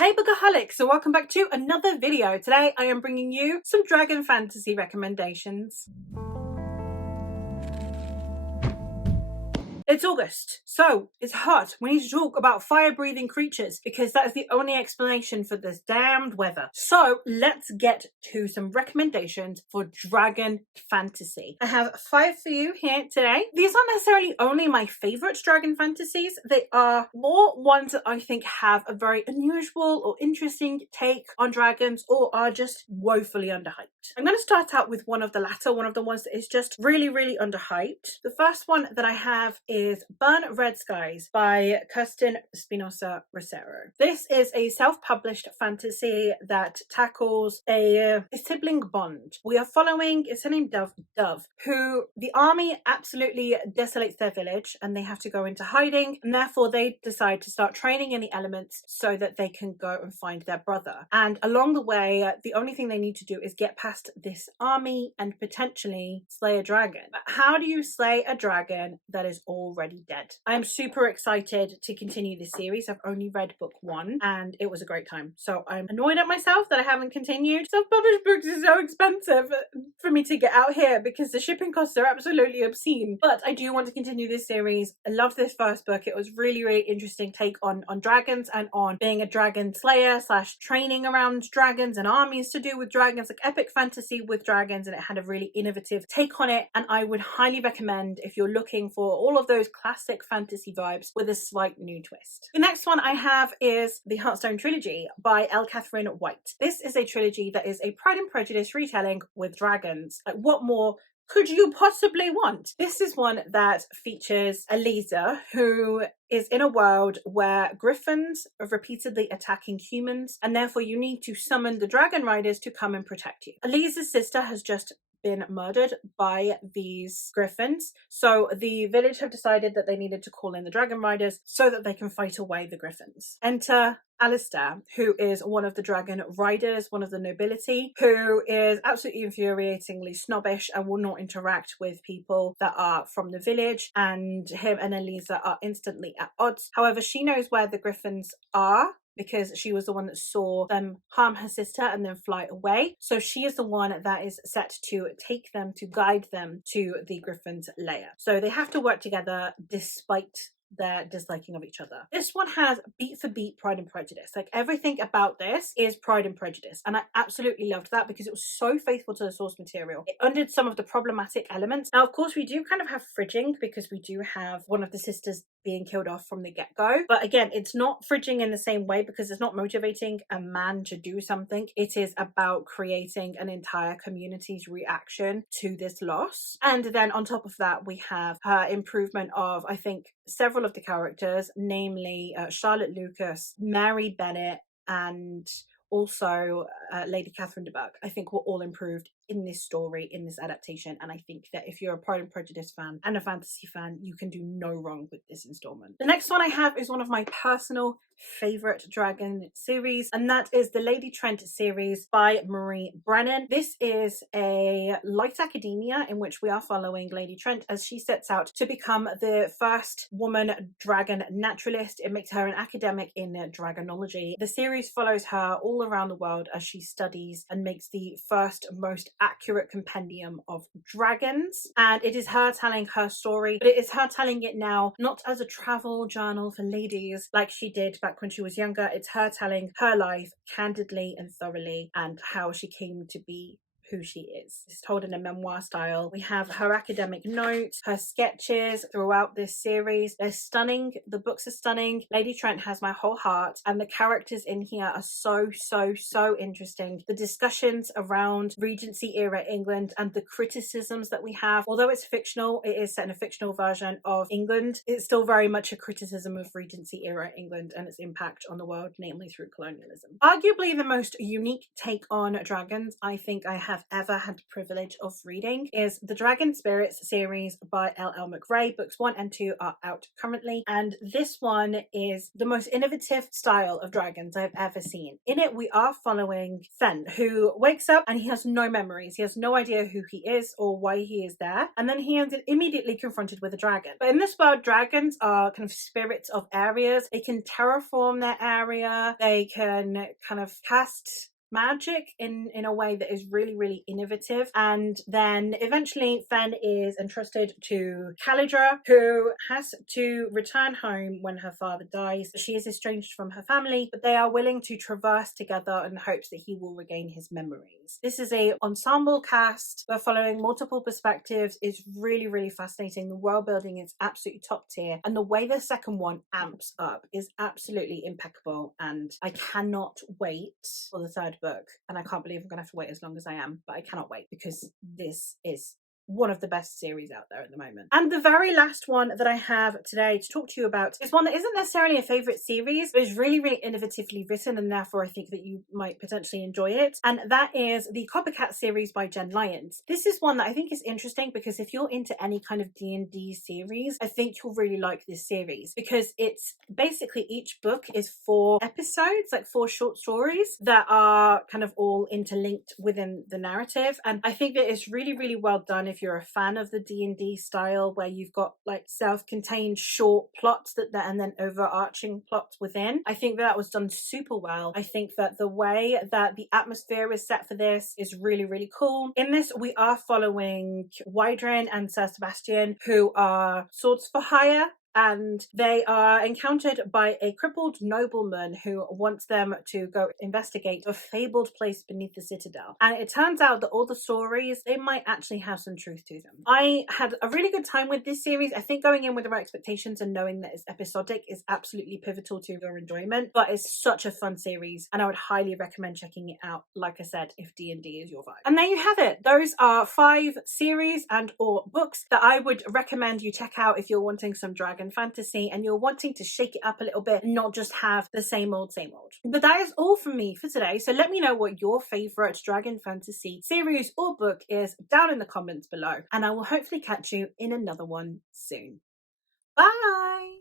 Hey Bookaholics, so welcome back to another video. Today I am bringing you some dragon fantasy recommendations. It's August, so it's hot. We need to talk about fire-breathing creatures because that is the only explanation for this damned weather. So let's get to some recommendations for dragon fantasy. I have 5 for you here today. These aren't necessarily only my favorite dragon fantasies. They are more ones that I think have a very unusual or interesting take on dragons or are just woefully underhyped. I'm going to start out with one of the latter, one of the ones that is just really underhyped. The first one that I have is Burn Red Skies by Kirsten Espinosa Rosero. This is a self-published fantasy that tackles a sibling bond. We are following, it's her name Dove, who the army absolutely desolates their village and they have to go into hiding, and therefore they decide to start training in the elements so that they can go and find their brother. And along the way, the only thing they need to do is get past this army and potentially slay a dragon. But how do you slay a dragon that is already dead? I am super excited to continue this series. I've only read book 1 and it was a great time. So I'm annoyed at myself that I haven't continued. Self-published books are so expensive for me to get out here because the shipping costs are absolutely obscene. But I do want to continue this series. I loved this first book. It was really interesting take on dragons and on being a dragon slayer slash training around dragons and armies to do with dragons, like epic fantasy with dragons, and it had a really innovative take on it. And I would highly recommend if you're looking for all of those classic fantasy vibes with a slight new twist. The next one I have is the Heartstone Trilogy by L. Catherine White. This is a trilogy that is a Pride and Prejudice retelling with dragons. Like, what more could you possibly want? This is one that features Eliza, who is in a world where griffins are repeatedly attacking humans, and therefore you need to summon the dragon riders to come and protect you. Eliza's sister has just been murdered by these griffins, so the village have decided that they needed to call in the dragon riders so that they can fight away the griffins. Enter Alistair, who is one of the dragon riders, one of the nobility, who is absolutely infuriatingly snobbish and will not interact with people that are from the village, and him and Eliza are instantly at odds. However, she knows where the griffins are because she was the one that saw them harm her sister and then fly away. So she is the one that is set to take them, to guide them to the griffin's lair. So they have to work together despite their disliking of each other. This one has beat for beat Pride and Prejudice. Like, everything about this is Pride and Prejudice, and I absolutely loved that because it was so faithful to the source material. It undid some of the problematic elements. Now, of course, we do kind of have fridging because we do have one of the sisters being killed off from the get-go, but again, it's not fridging in the same way because it's not motivating a man to do something. It is about creating an entire community's reaction to this loss. And then on top of that, we have her improvement of, I think, several of the characters, namely Charlotte Lucas, Mary Bennett, and also Lady Catherine de Bourgh. I think were all improved in this story, in this adaptation, and I think that if you're a Pride and Prejudice fan and a fantasy fan, you can do no wrong with this installment. The next one I have is one of my personal favorite dragon series, and that is the Lady Trent series by Marie Brennan. This is a light academia in which we are following Lady Trent as she sets out to become the first woman dragon naturalist. It makes her an academic in dragonology. The series follows her all around the world as she studies and makes the first most accurate compendium of dragons, and it is her telling her story, but it is her telling it now not as a travel journal for ladies like she did back when she was younger. It's her telling her life candidly and thoroughly and how she came to be who she is. It's told in a memoir style. We have her academic notes, her sketches throughout this series. They're stunning. The books are stunning. Lady Trent has my whole heart, and the characters in here are so interesting. The discussions around Regency era England and the criticisms that we have, although it's fictional, it is set in a fictional version of England, it's still very much a criticism of Regency era England and its impact on the world, namely through colonialism. Arguably the most unique take on dragons I think I have I've ever had the privilege of reading is the Dragon Spirits series by L.L. McRae. Books 1 and 2 are out currently, and this one is the most innovative style of dragons I've ever seen. In it, we are following Fen, who wakes up and he has no memories. He has no idea who he is or why he is there, and then he is immediately confronted with a dragon. But in this world, dragons are kind of spirits of areas. They can terraform their area. They can kind of cast magic in a way that is really, really innovative. And then eventually Fen is entrusted to Calidra, who has to return home when her father dies. She is estranged from her family, but they are willing to traverse together in hopes that he will regain his memories. This is a ensemble cast. We're following multiple perspectives. It's really, really fascinating. The world building is absolutely top tier, and the way the second one amps up is absolutely impeccable, and I cannot wait for the third book. And I can't believe I'm gonna have to wait as long as I am, but I cannot wait because this is one of the best series out there at the moment. And the very last one that I have today to talk to you about is one that isn't necessarily a favourite series, but is really, really innovatively written, and therefore I think that you might potentially enjoy it. And that is the Copycat series by Jen Lyons. This is one that I think is interesting because if you're into any kind of D&D series, I think you'll really like this series, because it's basically each book is 4 episodes, like 4 short stories that are kind of all interlinked within the narrative. And I think that it's really, really well done if you're a fan of the D&D style, where you've got like self-contained short plots and then overarching plots within. I think that was done super well. I think that the way that the atmosphere is set for this is really, really cool. In this, we are following Wydrin and Sir Sebastian, who are swords for hire, and they are encountered by a crippled nobleman who wants them to go investigate a fabled place beneath the citadel. And it turns out that all the stories, they might actually have some truth to them. I had a really good time with this series. I think going in with the right expectations and knowing that it's episodic is absolutely pivotal to your enjoyment, but it's such a fun series and I would highly recommend checking it out, like I said, if D&D is your vibe. And there you have it. Those are 5 series and or books that I would recommend you check out if you're wanting some dragon fantasy and you're wanting to shake it up a little bit and not just have the same old, same old. But that is all from me for today. So let me know what your favorite dragon fantasy series or book is down in the comments below, and I will hopefully catch you in another one soon. Bye!